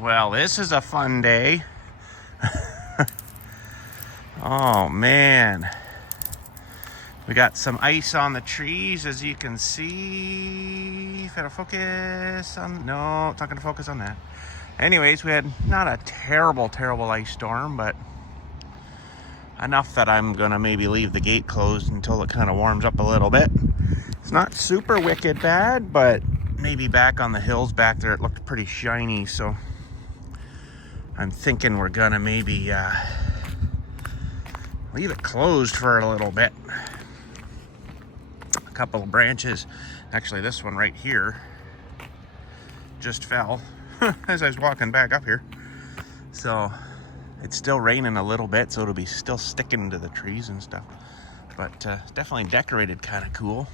Well, this is a fun day. Oh man, we got some ice on the trees, as you can see. If it'll focus on, no, it's not gonna focus on that. Anyways, we had not a terrible ice storm, but enough that I'm gonna maybe leave the gate closed until it kind of warms up a little bit. It's not super wicked bad, but maybe back on the hills back there it looked pretty shiny, so I'm thinking we're gonna maybe leave it closed for a little bit. A couple of branches, actually this one right here just fell as I was walking back up here. So it's still raining a little bit, so it'll be still sticking to the trees and stuff. But definitely decorated, kind of cool.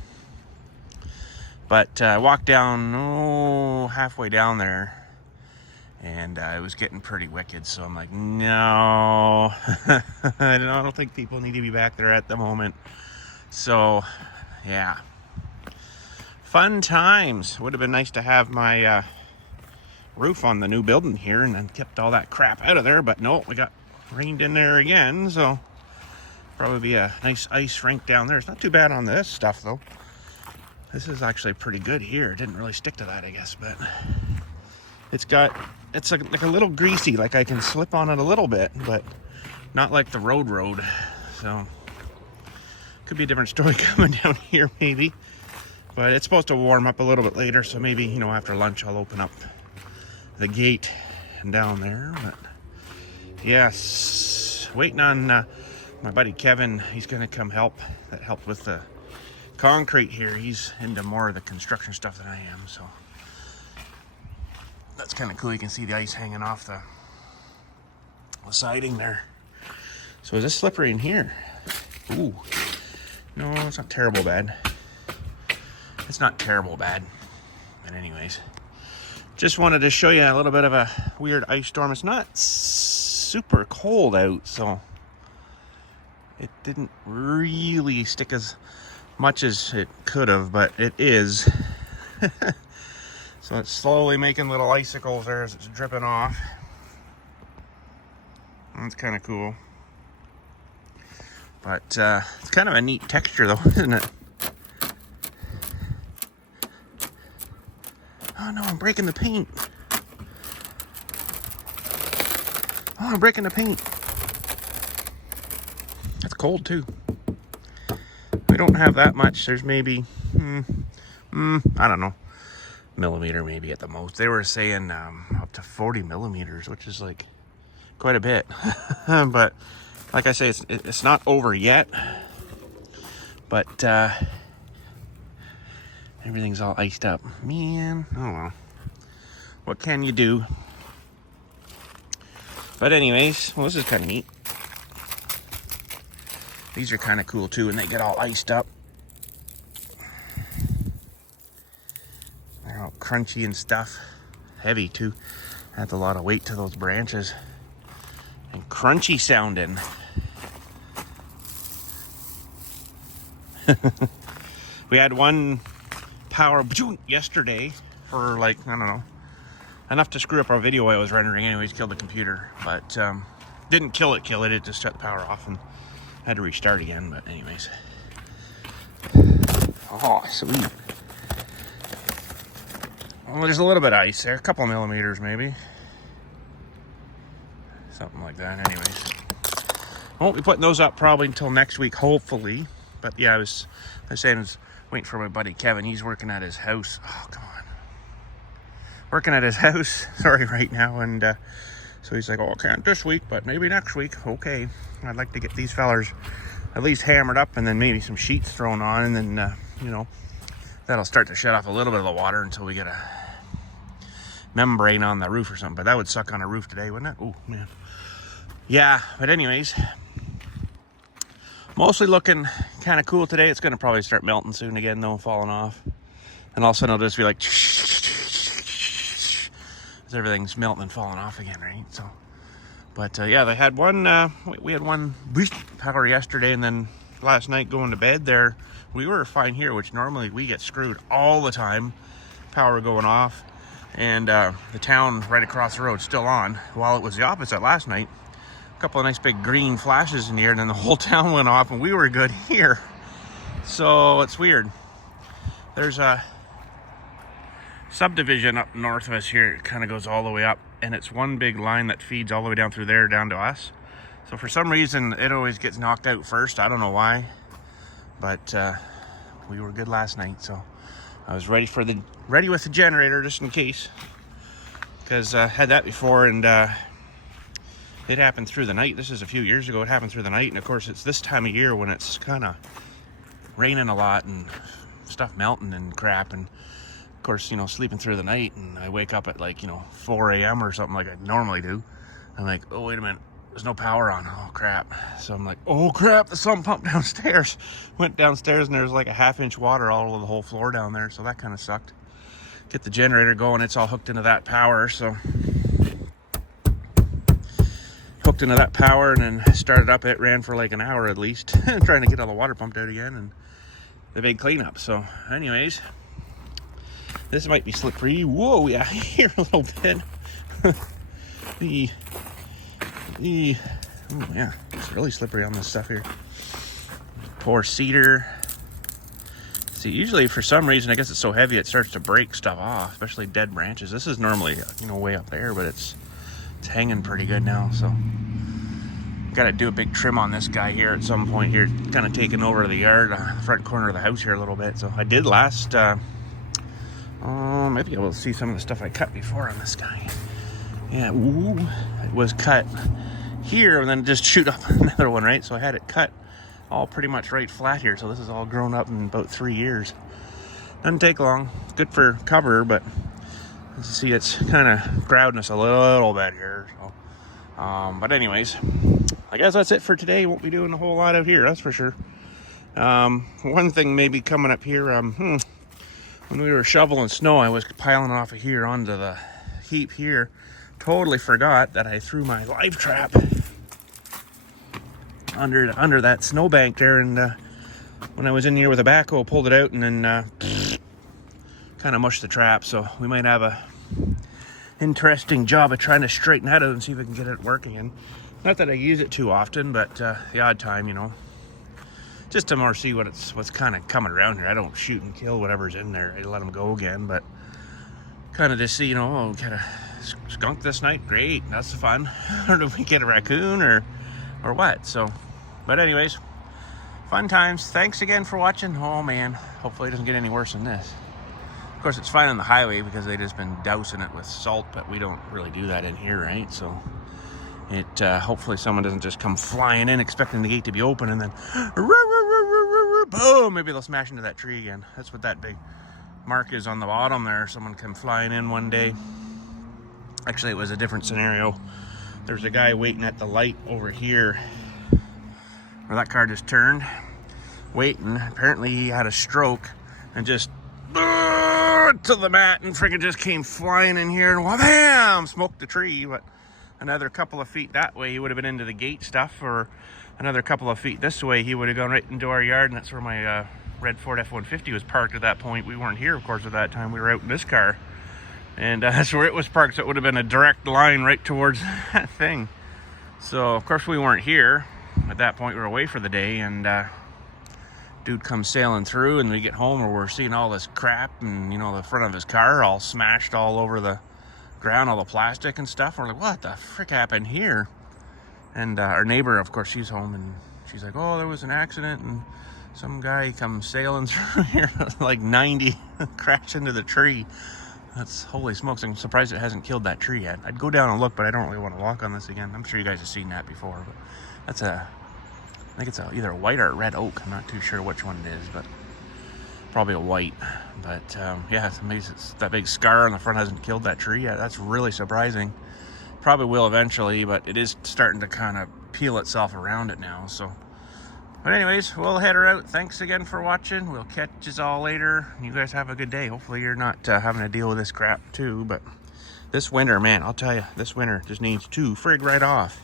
But I walked down, halfway down there, and it was getting pretty wicked, so I'm like, no. I don't think people need to be back there at the moment. So, yeah. Fun times. Would have been nice to have my roof on the new building here and then kept all that crap out of there, but no, we got rained in there again, so probably be a nice ice rink down there. It's not too bad on this stuff, though. This is actually pretty good here. It didn't really stick to that, I guess, but it's like a little greasy, like I can slip on it a little bit, but not like the road. So could be a different story coming down here maybe, but it's supposed to warm up a little bit later, so maybe, you know, after lunch I'll open up the gate down there. But yes, waiting on my buddy Kevin. He's gonna come help. That helped with the concrete here. He's into more of the construction stuff than I am, so that's kind of cool. You can see the ice hanging off the siding there. So is this slippery in here? Ooh, no, it's not terrible bad. It's not terrible bad. But anyways, just wanted to show you a little bit of a weird ice storm. It's not super cold out, so it didn't really stick as much as it could have, but it is. So it's slowly making little icicles there as it's dripping off. That's kind of cool. But it's kind of a neat texture though, isn't it? Oh no, I'm breaking the paint. Oh, I'm breaking the paint. That's cold too. We don't have that much. There's maybe, I don't know, millimeter maybe at the most. They were saying up to 40 millimeters, which is like quite a bit. But like I say, it's not over yet. But everything's all iced up. Man, oh well. What can you do? But anyways, well, this is kind of neat. These are kind of cool too, and they get all iced up. They're all crunchy and stuff. Heavy too. Adds a lot of weight to those branches. And crunchy sounding. We had one power yesterday for like, I don't know, enough to screw up our video I was rendering anyways, killed the computer. But didn't kill it, it just shut the power off and had to restart again, but anyways. Oh, sweet. Well, there's a little bit of ice there, a couple millimeters maybe. Something like that, anyways. I won't be putting those up probably until next week, hopefully. But yeah, I was saying I was waiting for my buddy Kevin. He's working at his house. Oh, come on. Working at his house, sorry, right now, and so he's like, oh, I can't this week, but maybe next week. Okay. I'd like to get these fellers at least hammered up and then maybe some sheets thrown on, and then, you know, that'll start to shut off a little bit of the water until we get a membrane on the roof or something. But that would suck on a roof today, wouldn't it? Oh, man. Yeah, but anyways, mostly looking kind of cool today. It's going to probably start melting soon again, though, falling off. And all of a sudden it'll just be like, as everything's melting and falling off again, right? So, but yeah, they had one, we had one boost power yesterday, and then last night going to bed there, we were fine here, which normally we get screwed all the time, power going off. And the town right across the road still on, while it was the opposite last night. A couple of nice big green flashes in the air, and then the whole town went off and we were good here. So it's weird. There's a subdivision up north of us here. It kind of goes all the way up, and it's one big line that feeds all the way down through there down to us. So for some reason it always gets knocked out first. I don't know why, but we were good last night, so I was ready with the generator just in case, because I had that before, and it happened through the night. This is a few years ago. It happened through the night, and of course it's this time of year when it's kind of raining a lot and stuff melting and crap, and of course, you know, sleeping through the night, and I wake up at like, you know, 4 a.m. or something like I normally do. I'm like, oh, wait a minute, there's no power on. Oh crap. So I'm like, oh crap, the sump pump downstairs. Went downstairs and there's like a 1/2 inch water all over the whole floor down there, so that kind of sucked. Get the generator going, it's all hooked into that power, so hooked into that power and then started up. It ran for like an hour at least, trying to get all the water pumped out again and the big cleanup. So anyways, this might be slippery. Whoa, yeah, here a little bit. Oh yeah, it's really slippery on this stuff here. Poor cedar. See, usually for some reason, I guess it's so heavy it starts to break stuff off, especially dead branches. This is normally, you know, way up there, but it's hanging pretty good now. So got to do a big trim on this guy here at some point here, kind of taking over the yard, front corner of the house here a little bit. So I did last. Maybe you'll see some of the stuff I cut before on this guy. Yeah, ooh, it was cut here and then just shoot up another one, right? So I had it cut all pretty much right flat here. So this is all grown up in about 3 years. Doesn't take long. Good for cover, but you see it's kind of crowding us a little bit here. So, but anyways, I guess that's it for today. Won't be doing a whole lot out here, that's for sure. One thing maybe coming up here, when we were shoveling snow, I was piling off of here onto the heap here. Totally forgot that I threw my live trap under that snowbank there, and when I was in here with a backhoe, pulled it out and then kind of mushed the trap. So we might have a interesting job of trying to straighten that out and see if we can get it working. And not that I use it too often, but the odd time, you know, just to more see what's kind of coming around here. I don't shoot and kill whatever's in there. I let them go again, but kind of just see, you know, oh, kind of skunk this night. Great, that's fun. Or do we get a raccoon or what? So, but anyways, fun times. Thanks again for watching. Oh man, hopefully it doesn't get any worse than this. Of course, it's fine on the highway because they just been dousing it with salt, but we don't really do that in here, right? So it hopefully someone doesn't just come flying in expecting the gate to be open and then boom, maybe they'll smash into that tree again. That's what that big mark is on the bottom there. Someone came flying in one day. Actually, it was a different scenario. There's a guy waiting at the light over here where that car just turned, waiting. Apparently he had a stroke and just to the mat and freaking just came flying in here and wham, smoked the tree. But another couple of feet that way, he would have been into the gate stuff, or another couple of feet this way, he would have gone right into our yard, and that's where my red Ford F-150 was parked at that point. We weren't here, of course, at that time. We were out in this car, and that's where it was parked, so it would have been a direct line right towards that thing. So, of course, we weren't here. At that point, we were away for the day, and dude comes sailing through, and we get home where we're seeing all this crap, and, you know, the front of his car all smashed all over the ground, all the plastic and stuff. We're like, what the frick happened here? And our neighbor, of course, she's home, and she's like, oh, there was an accident, and some guy comes sailing through here like 90, crashed into the tree. That's, holy smokes, I'm surprised it hasn't killed that tree yet. I'd go down and look, but I don't really want to walk on this again. I'm sure you guys have seen that before, but that's I think it's either a white or a red oak. I'm not too sure which one it is, but probably a white. But yeah, it's amazing. That big scar on the front hasn't killed that tree yet. That's really surprising. Probably will eventually, but it is starting to kind of peel itself around it now. So, but anyways, we'll head her out. Thanks again for watching. We'll catch you all later. You guys have a good day. Hopefully you're not having to deal with this crap too. But this winter, man, I'll tell you, this winter just needs to frig right off.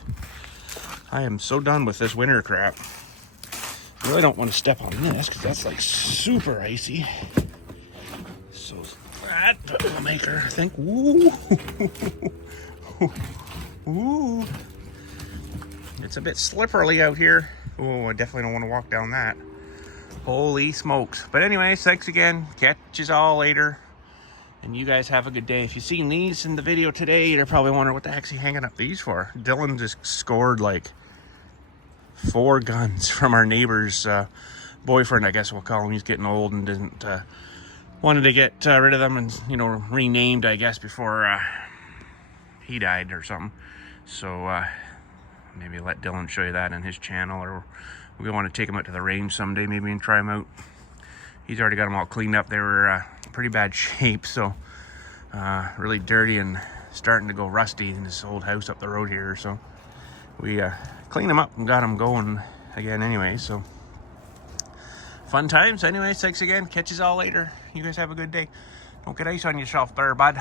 I am so done with this winter crap. I really don't want to step on this because that's like super icy. So that maker, I think. Ooh. Ooh. It's a bit slippery out here. Oh, I definitely don't want to walk down that. Holy smokes. But anyways, thanks again. Catch you all later. And you guys have a good day. If you've seen these in the video today, you're probably wondering what the heck's he hanging up these for. Dylan just scored like 4 guns from our neighbor's boyfriend, I guess we'll call him. He's getting old and didn't wanted to get rid of them and, you know, renamed, I guess, before he died or something. So maybe let Dylan show you that in his channel, or we want to take him out to the range someday maybe and try him out. He's already got them all cleaned up. They were pretty bad shape, so really dirty and starting to go rusty in this old house up the road here. So we cleaned them up and got them going again anyway. So fun times. Anyways, thanks again. Catch you all later. You guys have a good day. Don't get ice on yourself there, bud.